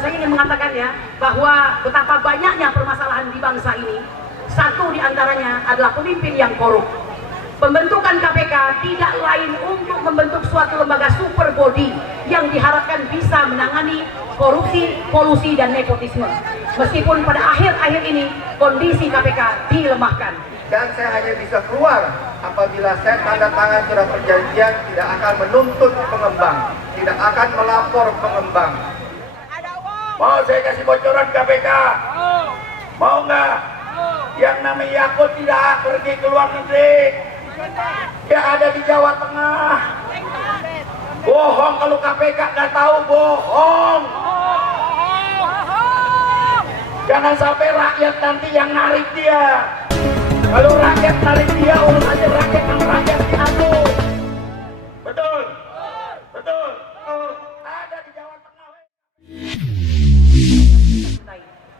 saya ingin mengatakan ya bahwa betapa banyaknya permasalahan di bangsa ini. Satu di antaranya adalah pemimpin yang korup. Pembentukan KPK tidak lain untuk membentuk suatu lembaga super body yang diharapkan bisa menangani korupsi, kolusi, dan nepotisme. Meskipun pada akhir-akhir ini kondisi KPK dilemahkan. Dan saya hanya bisa keluar apabila saya tanda tangan surat perjanjian tidak akan menuntut pengembang, tidak akan melapor pengembang. Mau saya kasih bocoran KPK? Mau nggak? Yang namanya Yakut tidak pergi ke luar negeri. Dia ada di Jawa Tengah. Bohong kalau KPK nggak tahu, bohong. Jangan sampai rakyat nanti yang narik dia. Kalau rakyat narik dia, urusannya rakyat sama rakyat diadu. Betul? Betul? Ada di Jawa Tengah.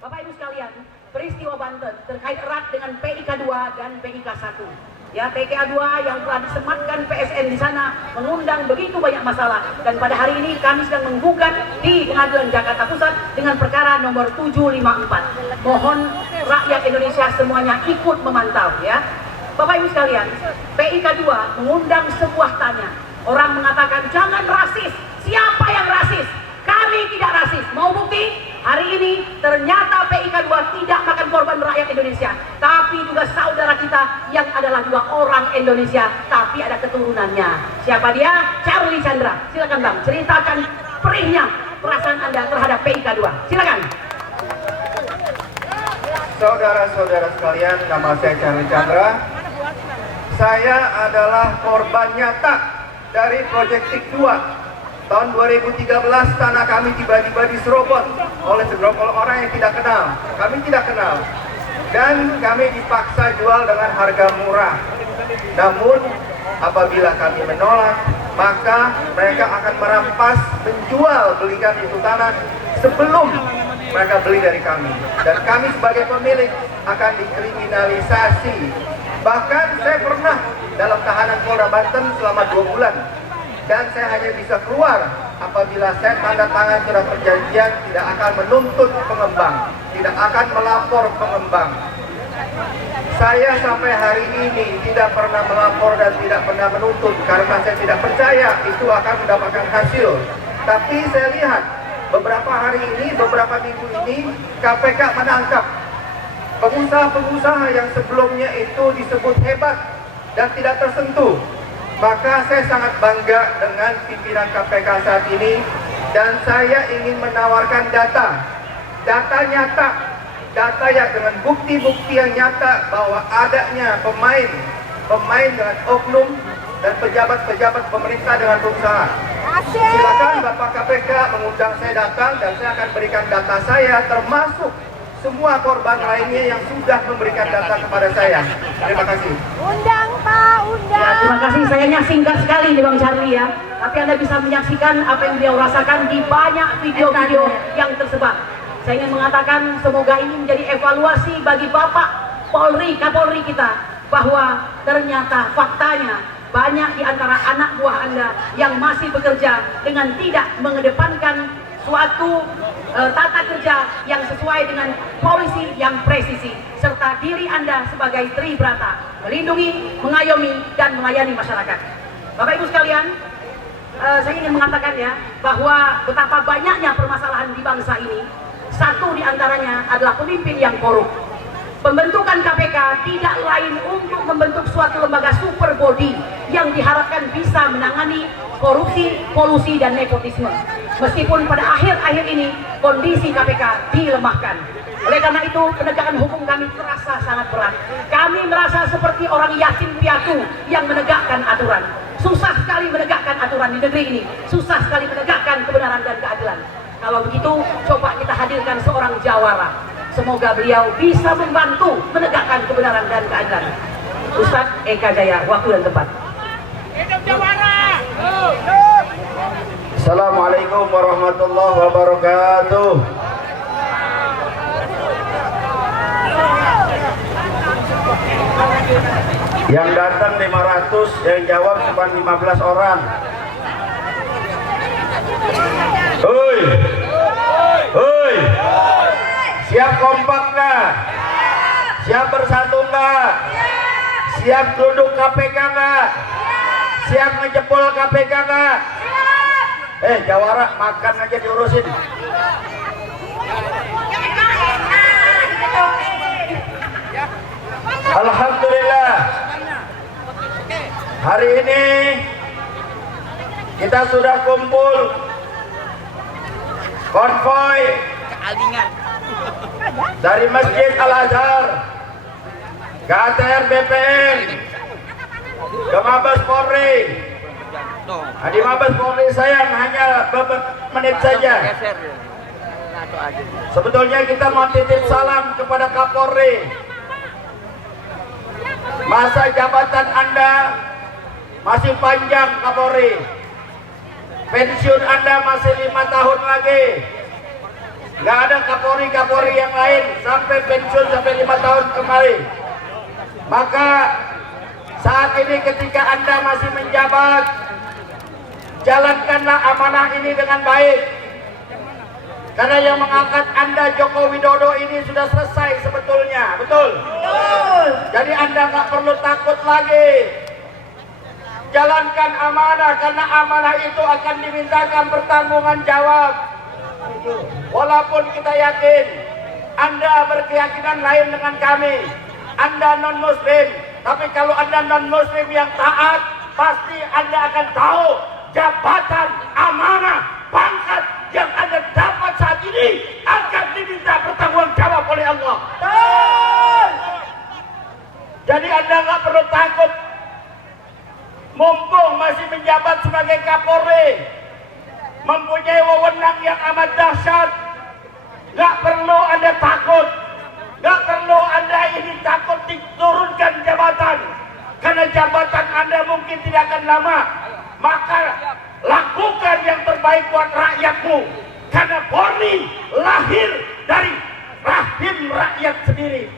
Bapak Ibu sekalian, peristiwa Banten terkait erat dengan PIK 2 dan PIK 1. Ya, PIK 2 yang telah disematkan PSN di sana mengundang begitu banyak masalah, dan pada hari ini kami sedang menggugat di Pengadilan Jakarta Pusat dengan perkara nomor 754. Mohon rakyat Indonesia semuanya ikut memantau ya. Bapak Ibu sekalian, PIK 2 mengundang sebuah tanya. Orang mengatakan jangan rasis. Siapa yang rasis? Kami tidak rasis. Mau bukti? Hari ini ternyata PIK 2 tidak makan korban rakyat Indonesia, tapi juga saudara kita yang adalah juga orang Indonesia, tapi ada keturunannya. Siapa dia? Charlie Chandra. Silakan Bang, ceritakan perihnya perasaan Anda terhadap PIK 2. Silakan. Saudara-saudara sekalian, nama saya Charlie Chandra. Saya adalah korban nyata dari Proyek TIK 2. Tahun 2013 tanah kami tiba-tiba diserobot oleh segerombol orang yang tidak kenal. Kami tidak kenal. Dan kami dipaksa jual dengan harga murah. Namun apabila kami menolak, maka mereka akan merampas, menjual, belikan itu tanah sebelum mereka beli dari kami. Dan kami sebagai pemilik akan dikriminalisasi. Bahkan saya pernah dalam tahanan Polda Banten selama 2 bulan. Dan saya hanya bisa keluar apabila saya tanda tangan surat perjanjian tidak akan menuntut pengembang, tidak akan melapor pengembang. Saya sampai hari ini tidak pernah melapor dan tidak pernah menuntut karena saya tidak percaya itu akan mendapatkan hasil. Tapi saya lihat beberapa hari ini, beberapa minggu ini KPK menangkap pengusaha-pengusaha yang sebelumnya itu disebut hebat dan tidak tersentuh. Maka saya sangat bangga dengan pimpinan KPK saat ini, dan saya ingin menawarkan data nyata, data yang dengan bukti-bukti yang nyata bahwa adanya pemain dengan oknum dan pejabat-pejabat pemerintah dengan perusahaan. Silakan Bapak KPK mengundang saya datang dan saya akan berikan data saya termasuk semua korban lainnya yang sudah memberikan data kepada saya. Terima kasih. Undang Pak, undang. Ya, terima kasih. Sayangnya singkat sekali nih Bang Charlie ya. Tapi Anda bisa menyaksikan apa yang beliau rasakan di banyak video-video yang tersebar. Saya ingin mengatakan semoga ini menjadi evaluasi bagi Bapak Polri, Kapolri kita, bahwa ternyata faktanya banyak di antara anak buah Anda yang masih bekerja dengan tidak mengedepankan suatu tata kerja yang sesuai dengan polisi yang presisi, serta diri Anda sebagai tribrata, melindungi, mengayomi, dan melayani masyarakat. Bapak Ibu sekalian, saya ingin mengatakan ya bahwa betapa banyaknya permasalahan di bangsa ini. Satu di antaranya adalah pemimpin yang korup. Pembentukan KPK tidak lain untuk membentuk suatu lembaga super body yang diharapkan bisa menangani korupsi, kolusi, dan nepotisme. Meskipun pada akhir-akhir ini kondisi KPK dilemahkan. Oleh karena itu penegakan hukum kami terasa sangat berat. Kami merasa seperti orang yatim piatu yang menegakkan aturan. Susah sekali menegakkan aturan di negeri ini. Susah sekali menegakkan kebenaran dan keadilan. Kalau begitu coba kita hadirkan seorang jawara. Semoga beliau bisa membantu menegakkan kebenaran dan keadilan. Ustadz Eka Jaya, waktu dan tempat. Hidup jawara. Assalamualaikum warahmatullahi wabarakatuh. Yang datang 500, yang jawab cuma 15 orang. Hoi. kompak nggak? Siap bersatu nggak? Siap duduk KPK nggak? Siap ngejebol KPK nggak? Jawara makan aja diurusin. Alhamdulillah, hari ini kita sudah kumpul konvoy dari Masjid Al-Azhar ke ATR BPN ke Mabes Polri. Di Mabes Polri sayang hanya beberapa menit saja. Sebetulnya kita mau titip salam kepada Kapolri. Masa jabatan Anda masih panjang, Kapolri. Pensiun Anda masih 5 tahun lagi. Nggak ada Kapolri yang lain sampai pensiun sampai 5 tahun kembali. Maka saat ini ketika Anda masih menjabat, jalankanlah amanah ini dengan baik. Karena yang mengangkat Anda Joko Widodo ini sudah selesai sebetulnya, betul? Betul. Jadi Anda nggak perlu takut lagi. Jalankan amanah, karena amanah itu akan dimintakan pertanggungan jawab. Walaupun kita yakin Anda berkeyakinan lain dengan kami, Anda non Muslim, tapi kalau Anda non Muslim yang taat, pasti Anda akan tahu jabatan amanah pangkat yang Anda dapat saat ini akan diminta pertanggung jawab oleh Allah. Jadi Anda nggak perlu takut. Mumpung masih menjabat sebagai Kapolri, mempunyai wewenang yang amat dahsyat, nggak perlu Anda takut. Nggak perlu Anda ini takut diturunkan jabatan, karena jabatan Anda mungkin tidak akan lama. Maka lakukan yang terbaik buat rakyatmu, karena Polri lahir dari rahim rakyat sendiri.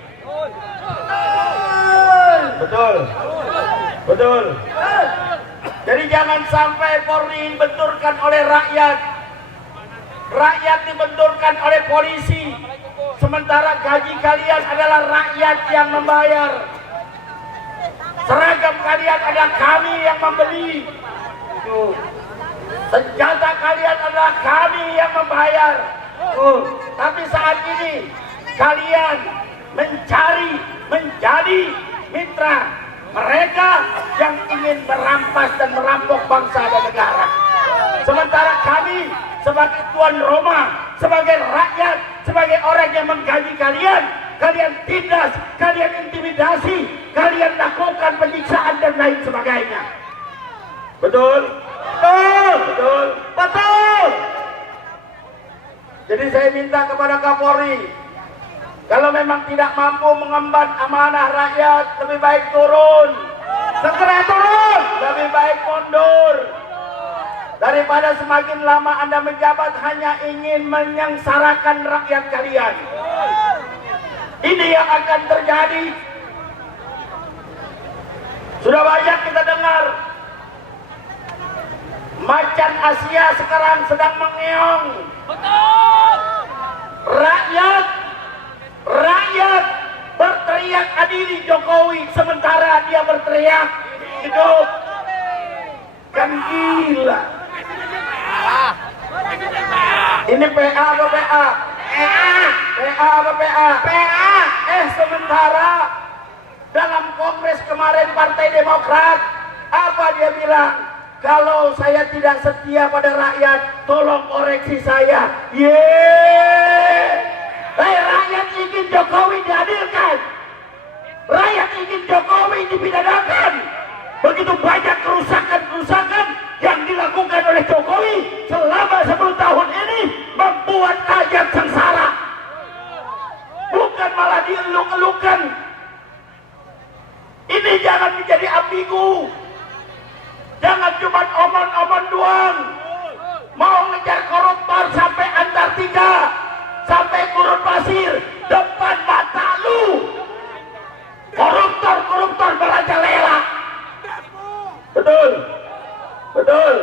Betul. Betul. Jadi jangan sampai Polri dibenturkan oleh rakyat. Rakyat dibenturkan oleh polisi, sementara gaji kalian adalah rakyat yang membayar. Seragam kalian adalah kami yang membeli. Senjata kalian adalah kami yang membayar. Tapi saat ini kalian menjadi mitra mereka yang ingin merampas dan merampok bangsa dan negara. Sementara kami sebagai tuan Roma, sebagai rakyat, sebagai orang yang menggaji kalian, kalian tindas, kalian intimidasi, kalian lakukan penyiksaan dan lain sebagainya. Betul? Betul! Betul! Betul! Jadi saya minta kepada Kapolri, kalau memang tidak mampu mengemban amanah rakyat, lebih baik turun. Segera turun! Lebih baik mundur. Daripada semakin lama Anda menjabat hanya ingin menyengsarakan rakyat kalian. Ini yang akan terjadi. Sudah banyak kita dengar. Macan Asia sekarang sedang mengeong. Rakyat berteriak adili Jokowi, sementara dia berteriak hidup. Kan gila. Ini PA apa PA? PA apa PA? PA. Sementara dalam kongres kemarin Partai Demokrat, apa dia bilang? Kalau saya tidak setia pada rakyat, tolong koreksi saya. Rakyat ingin Jokowi diadilkan. Rakyat ingin Jokowi dipidanakan. Begitu banyak kerusakan-kerusakan yang dilakukan oleh Jokowi selama 10 tahun ini membuat rakyat sengsara. Bukan malah dieluk-elukan. Ini jangan menjadi ambigu. Jangan cuma omong-omong doang. Mau ngejar koruptor sampai Antartika, sampai gurun pasir, depan mata lu. Koruptor merajalela. Betul. Betul.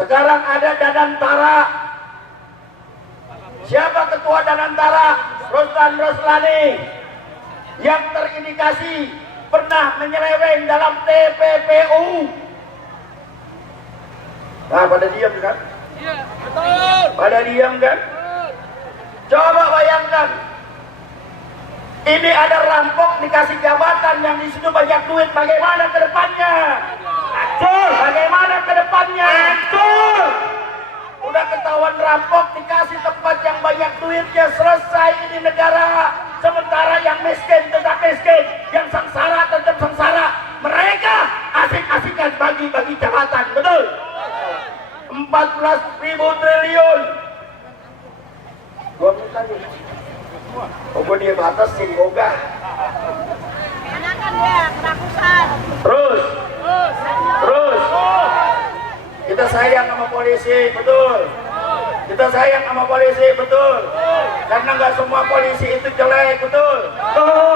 Sekarang ada Danantara Ketua Danantara Ruslan Ruslani yang terindikasi pernah menyeleweng dalam TPPU. Nah, pada diam kan? Iya, betul. Pada diam kan? Coba bayangkan, ini ada rampok dikasih jabatan yang di situ banyak duit, bagaimana ke depannya? Betul. Bagaimana ke depannya? Betul. Udah ketahuan rampok dikasih tempat yang banyak duitnya, selesai ini negara. Sementara yang miskin tetap miskin, yang sengsara tetap sengsara. Mereka asik-asikan bagi-bagi jabatan, betul? 14.000 triliun. Gua minta nih. Oh, gua dia batas sih, boga. Enakan dia, kerakusan. Terus. Kita sayang sama polisi, betul. Kita sayang sama polisi, betul. Karena nggak semua polisi itu jelek, betul.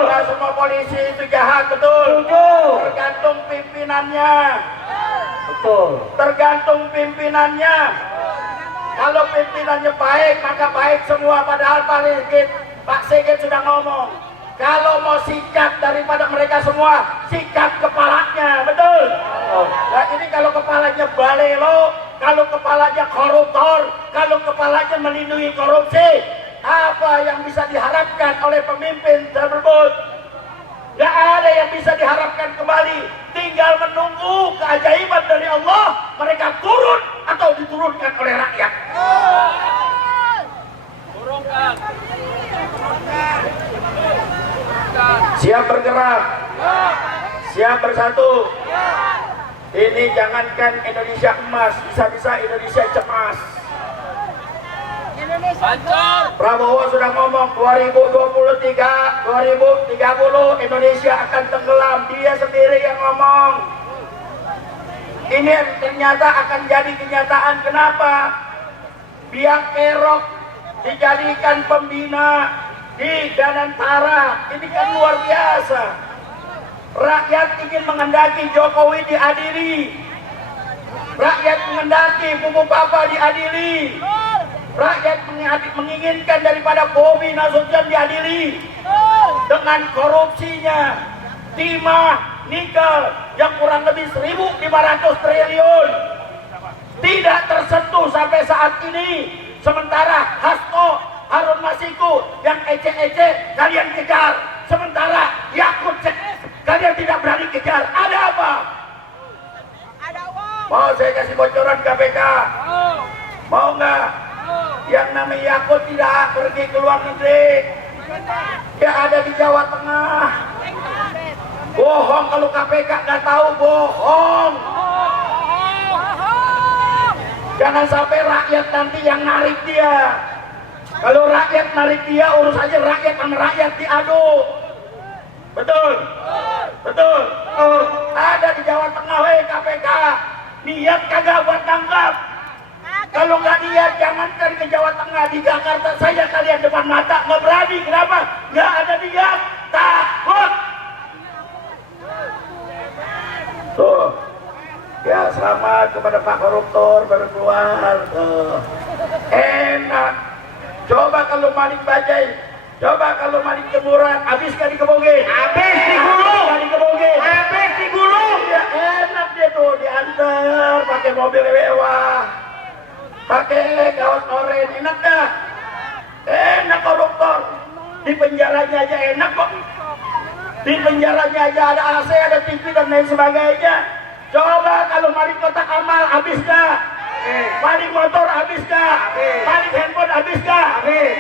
Nggak semua polisi itu jahat, betul. Tergantung pimpinannya. Betul. Tergantung pimpinannya. Kalau pimpinannya baik, maka baik semua. Padahal Pak Sigit sudah ngomong, kalau mau sikat daripada mereka semua, sikat kepalanya, betul? Nah ini kalau kepalanya balelo, kalau kepalanya koruptor, kalau kepalanya melindungi korupsi, apa yang bisa diharapkan oleh pemimpin tersebut? Gak ada yang bisa diharapkan kembali. Tinggal menunggu keajaiban dari Allah, mereka turun atau diturunkan oleh rakyat. Turunkan. Siap bergerak, siap bersatu. Ini jangankan Indonesia emas, bisa-bisa Indonesia cemas. Hancur. Prabowo sudah ngomong 2023, 2030 Indonesia akan tenggelam. Dia sendiri yang ngomong. Ini ternyata akan jadi kenyataan. Kenapa? Biang Kerok dijadikan pembina di Danantara. Ini kan luar biasa. Rakyat ingin menghendaki Jokowi diadili. Rakyat menghendaki Bubu Papa diadili. Rakyat menginginkan daripada Bobi Nasution diadili dengan korupsinya timah nikel yang kurang lebih 1.500 triliun tidak tersentuh sampai saat ini. Sementara Hasto, Harun Masiku yang ece-ece kalian kejar, sementara Yakut kalian tidak berani kejar. Ada apa? Ada uang. Mau saya kasih bocoran KPK? Mau nggak? Yang namanya Yakut tidak pergi ke luar negeri, dia ada di Jawa Tengah. Bohong kalau KPK nggak tahu, bohong. Jangan sampai rakyat nanti yang narik dia. Kalau rakyat narik dia, urus aja rakyat sama rakyat diadu. Betul? Betul? Ada di Jawa Tengah, weh KPK. Niat kagak buat tangkap. Kalau nggak niat, jangankan ke Jawa Tengah, di Jakarta saja kalian depan mata nggak berani. Kenapa? Nggak ada niat, takut. Tuh, ya selamat kepada Pak Koruptor baru keluar. Tuh, enak. Coba kalau maling bajai, coba kalau maling jemuran, habis gak dikebogin? Habis digulung. Habis dikebogin? Habis digulung. Ya enak dia tuh, diantar pakai mobil mewah, pakai kaos oranye, enak dah. Enak koruptor. Di penjaranya aja enak kok. Di penjaranya aja ada AC, ada TV dan lain sebagainya. Coba kalau maling kotak amal, habis gak? Maling motor habis gak? Maling handphone habis gak?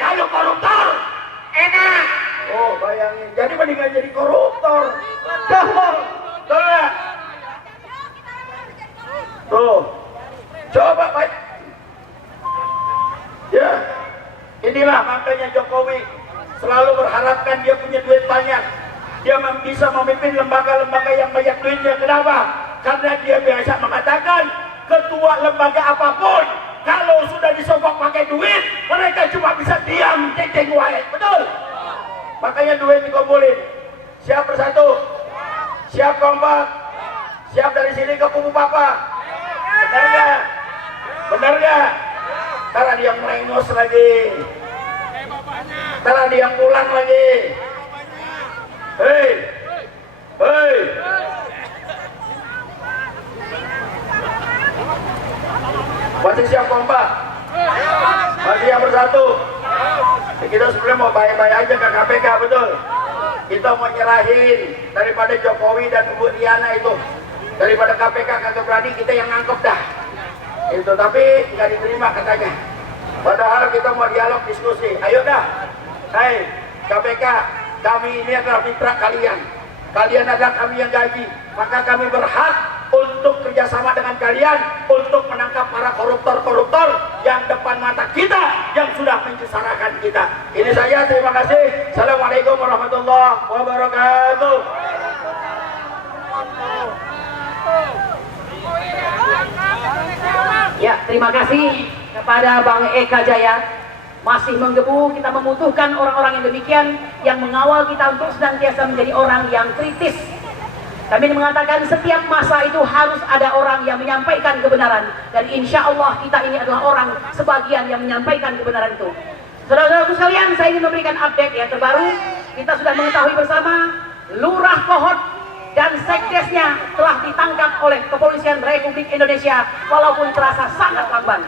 Kalau koruptor enak. Oh bayangin, jadi mendingan jadi koruptor. Tuh gak? Tuh, coba baik. Ya, inilah makanya Jokowi selalu berharapkan dia punya duit banyak. Dia bisa memimpin lembaga-lembaga yang banyak duitnya. Kenapa? Karena dia biasa mengatakan ketua lembaga apapun kalau sudah disogok pakai duit, mereka cuma bisa diam, ceceng wae. Betul? Makanya duit dikumpulin. Siap bersatu? Siap kompak? Siap dari sini ke Bubu Papa? Benar gak? Benar gak? Karena dia merengos lagi. Setelah dia pulang lagi, hei, hei, masih siap kompak, masih yang bersatu. Kita sebenarnya mau baik-baik aja ke KPK, betul. Kita mau nyerahin daripada Jokowi dan Bu Diana itu, daripada KPK kagak berani, kita yang ngangkep dah. Itu tapi nggak diterima katanya. Padahal kita mau dialog diskusi. Ayo dah, hai KPK, kami ini adalah mitra kalian. Kalian adalah kami yang gaji, maka kami berhak untuk kerjasama dengan kalian untuk menangkap para koruptor-koruptor yang depan mata kita yang sudah menjesarakan kita. Ini saya, terima kasih. Assalamualaikum warahmatullahi wabarakatuh. Ya, terima kasih kepada Bang Eka Jaya. Masih menggebu, kita membutuhkan orang-orang yang demikian yang mengawal kita untuk senantiasa menjadi orang yang kritis. Kami mengatakan setiap masa itu harus ada orang yang menyampaikan kebenaran, dan insya Allah kita ini adalah orang sebagian yang menyampaikan kebenaran itu. Saudara-saudaraku sekalian, saya ingin memberikan update yang terbaru. Kita sudah mengetahui bersama Lurah Kohot dan sekdesnya telah ditangkap oleh Kepolisian Republik Indonesia walaupun terasa sangat lamban.